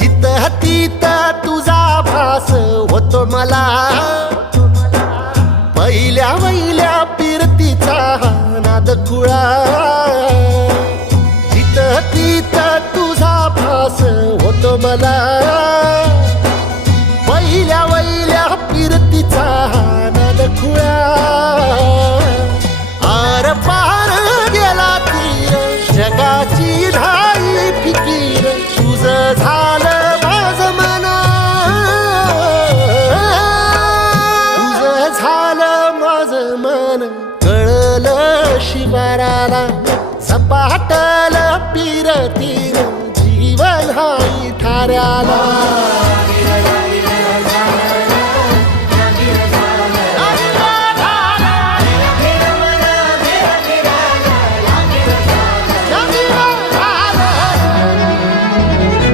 जिथं तिथं तुझा भास होतो मला, पहिल्या वहिल्या फिरतीचा नाद खुळा. जिथं तिथं तुझा भास होतो मला, पहिल्या वहिल्या फिरतीचा नाद खुळा. आर पार गेला तीर जगाची नाही फिकीर, तुझं झालं माझं मन, तुझं झालं माझं मन. कळलं शिवाराला सपाटलं फिरतीर, जीवन हाई थाऱ्याला.